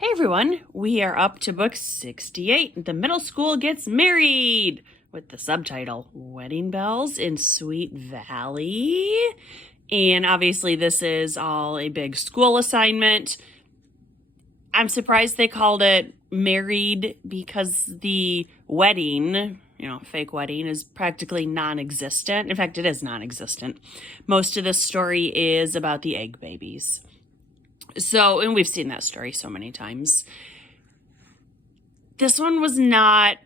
Hey everyone, we are up to book 68, The Middle School Gets Married, with the subtitle, Wedding Bells in Sweet Valley. And obviously this is all a big school assignment. I'm surprised they called it Married because the wedding, fake wedding, is practically non-existent. In fact, it is non-existent. Most of this story is about the egg babies. So, and we've seen that story so many times. This one was not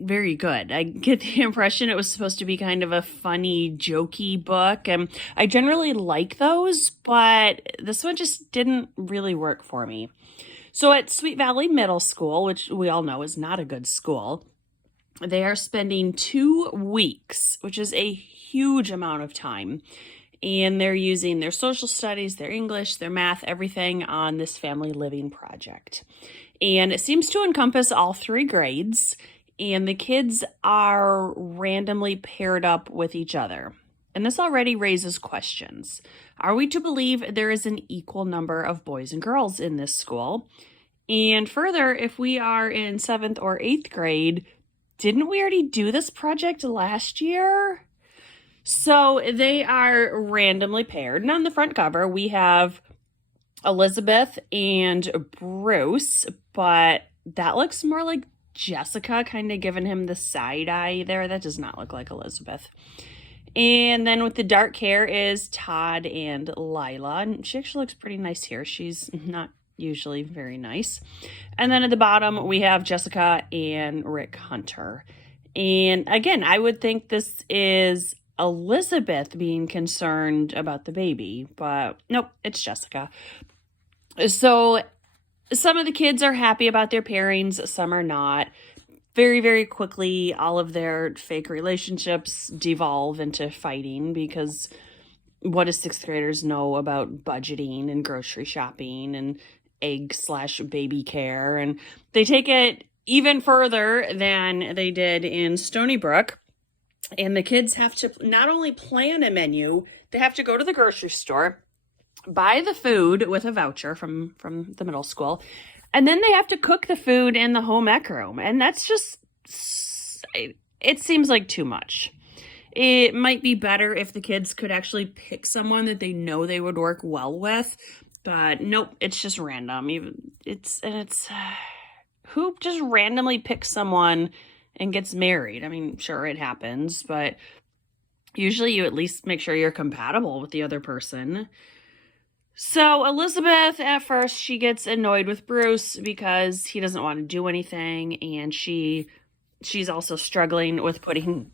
very good. I get the impression it was supposed to be kind of a funny, jokey book. And I generally like those, but this one just didn't really work for me. So at Sweet Valley Middle School, which we all know is not a good school, they are spending 2 weeks, which is a huge amount of time. And they're using their social studies, their English, their math, everything on this family living project. And it seems to encompass all 3 grades, and the kids are randomly paired up with each other. And this already raises questions. Are we to believe there is an equal number of boys and girls in this school? And further, if we are in 7th or 8th grade, didn't we already do this project last year? So they are randomly paired. And on the front cover, we have Elizabeth and Bruce, but that looks more like Jessica, kind of giving him the side eye there. That does not look like Elizabeth. And then with the dark hair is Todd and Lila. And she actually looks pretty nice here. She's not usually very nice. And then at the bottom, we have Jessica and Rick Hunter. And again, I would think this is Elizabeth being concerned about the baby, but nope, it's Jessica. So some of the kids are happy about their pairings, some are not. Very, very quickly, all of their fake relationships devolve into fighting because what do 6th graders know about budgeting and grocery shopping and egg/baby care? And they take it even further than they did in Stony Brook. And the kids have to not only plan a menu, they have to go to the grocery store, buy the food with a voucher from the middle school, and then they have to cook the food in the home ec room. And that's just, it seems like too much. It might be better if the kids could actually pick someone that they know they would work well with, but nope, it's just random. Who just randomly picks someone and gets married? I mean, sure, it happens, but usually you at least make sure you're compatible with the other person. So Elizabeth, at first, she gets annoyed with Bruce because he doesn't want to do anything, and she's also struggling with putting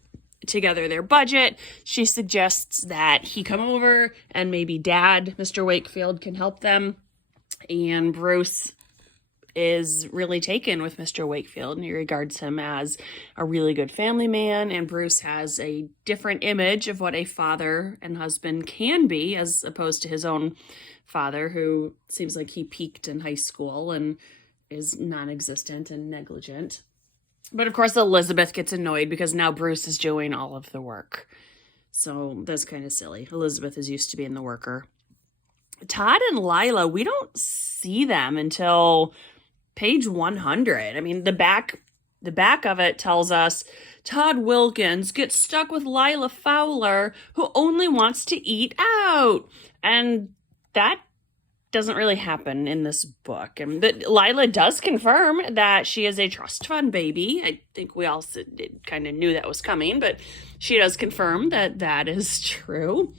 together their budget. She suggests that he come over and maybe Dad, Mr. Wakefield, can help them, and Bruce is really taken with Mr. Wakefield, and he regards him as a really good family man, and Bruce has a different image of what a father and husband can be as opposed to his own father, who seems like he peaked in high school and is non-existent and negligent. But of course Elizabeth gets annoyed because now Bruce is doing all of the work. So that's kind of silly. Elizabeth is used to being the worker. Todd and Lila, we don't see them until page 100. I mean, the back of it tells us Todd Wilkins gets stuck with Lila Fowler, who only wants to eat out. And that doesn't really happen in this book. And Lila does confirm that she is a trust fund baby. I think we all kind of knew that was coming, but she does confirm that that is true.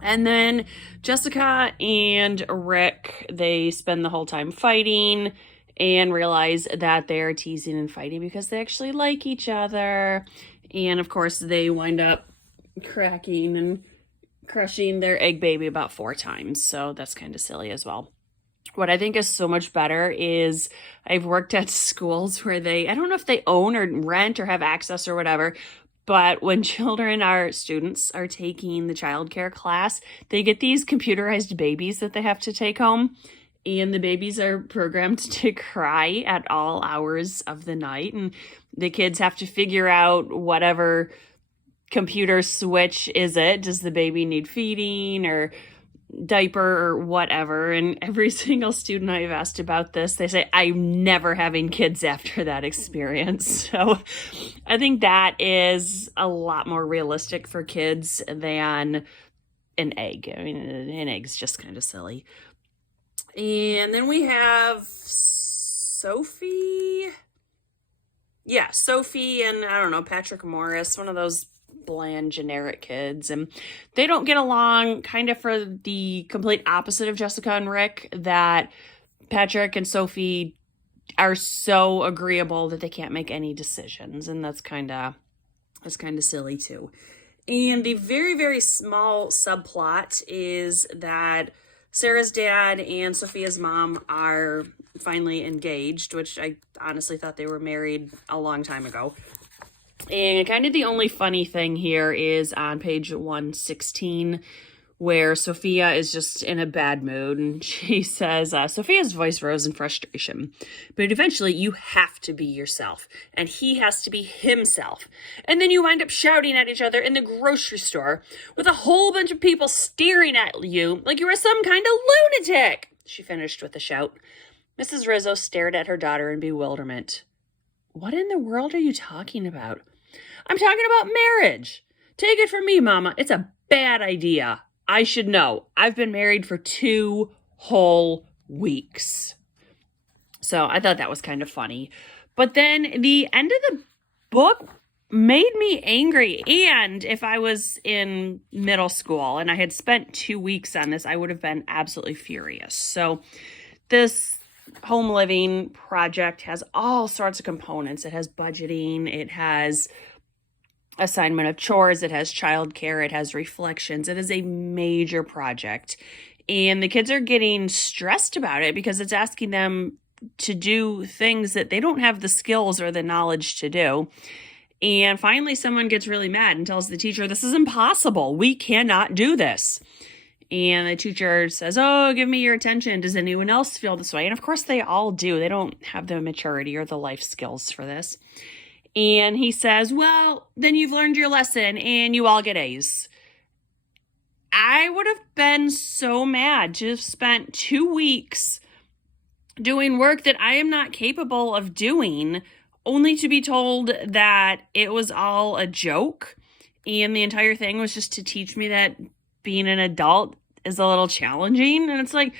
And then Jessica and Rick, they spend the whole time fighting and realize that they're teasing and fighting because they actually like each other. And of course, they wind up cracking and crushing their egg baby about 4 times. So that's kind of silly as well. What I think is so much better is I've worked at schools where I don't know if they own or rent or have access or whatever, but when students are taking the childcare class, they get these computerized babies that they have to take home. And the babies are programmed to cry at all hours of the night. And the kids have to figure out whatever computer switch is it. Does the baby need feeding, or diaper or whatever. And every single student I've asked about this, they say, I'm never having kids after that experience. So I think that is a lot more realistic for kids than an egg. I mean, an egg's just kind of silly. And then we have Sophie. Yeah, Sophie and, I don't know, Patrick Morris, one of those bland, generic kids. And they don't get along, kind of for the complete opposite of Jessica and Rick, that Patrick and Sophie are so agreeable that they can't make any decisions. And that's kind of silly too. And the very, very small subplot is that Sarah's dad and Sophia's mom are finally engaged, which I honestly thought they were married a long time ago. And kind of the only funny thing here is on page 116, where Sophia is just in a bad mood, and she says, Sophia's voice rose in frustration, but eventually you have to be yourself, and he has to be himself. And then you wind up shouting at each other in the grocery store with a whole bunch of people staring at you like you were some kind of lunatic, she finished with a shout. Mrs. Rizzo stared at her daughter in bewilderment. What in the world are you talking about? I'm talking about marriage. Take it from me, Mama. It's a bad idea. I should know. I've been married for 2 whole weeks. So I thought that was kind of funny. But then the end of the book made me angry. And if I was in middle school and I had spent 2 weeks on this, I would have been absolutely furious. So this home living project has all sorts of components. It has budgeting. It has assignment of chores, it has childcare, it has reflections. It is a major project. And the kids are getting stressed about it because it's asking them to do things that they don't have the skills or the knowledge to do. And finally, someone gets really mad and tells the teacher, this is impossible. We cannot do this. And the teacher says, oh, give me your attention. Does anyone else feel this way? And of course they all do. They don't have the maturity or the life skills for this. And he says, well, then you've learned your lesson and you all get A's. I would have been so mad to have spent 2 weeks doing work that I am not capable of doing, only to be told that it was all a joke. And the entire thing was just to teach me that being an adult is a little challenging. And it's like,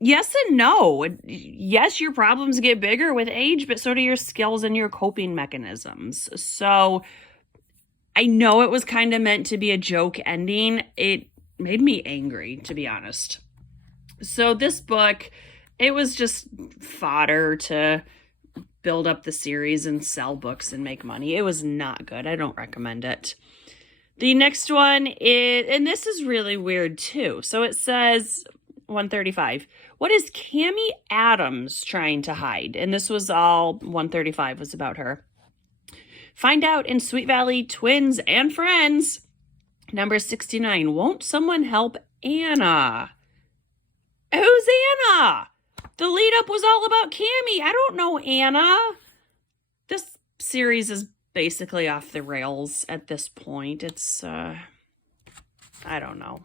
yes and no. Yes, your problems get bigger with age, but so do your skills and your coping mechanisms. So I know it was kind of meant to be a joke ending. It made me angry, to be honest. So this book, it was just fodder to build up the series and sell books and make money. It was not good. I don't recommend it. The next one is, and this is really weird too. So it says 135. What is Cammie Adams trying to hide? And this was all 135 was about her. Find out in Sweet Valley Twins and Friends. Number 69. Won't someone help Anna? Who's Anna? The lead up was all about Cammie. I don't know Anna. This series is basically off the rails at this point. It's, I don't know.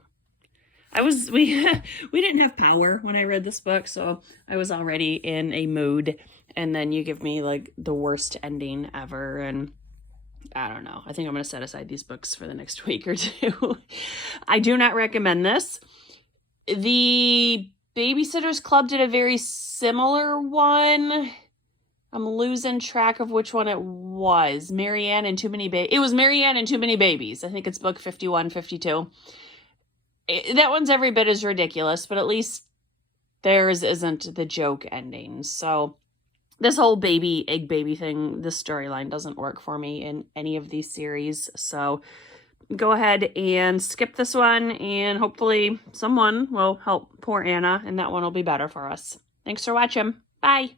We didn't have power when I read this book, so I was already in a mood, and then you give me like the worst ending ever, and I don't know. I think I'm going to set aside these books for the next week or two. I do not recommend this. The Babysitters Club did a very similar one. I'm losing track of which one it was. Marianne and Too Many Babies. It was Marianne and Too Many Babies. I think it's book 51, 52. That one's every bit as ridiculous, but at least theirs isn't the joke ending. So this whole egg baby thing, this storyline doesn't work for me in any of these series. So go ahead and skip this one, and hopefully someone will help poor Anna, and that one will be better for us. Thanks for watching. Bye.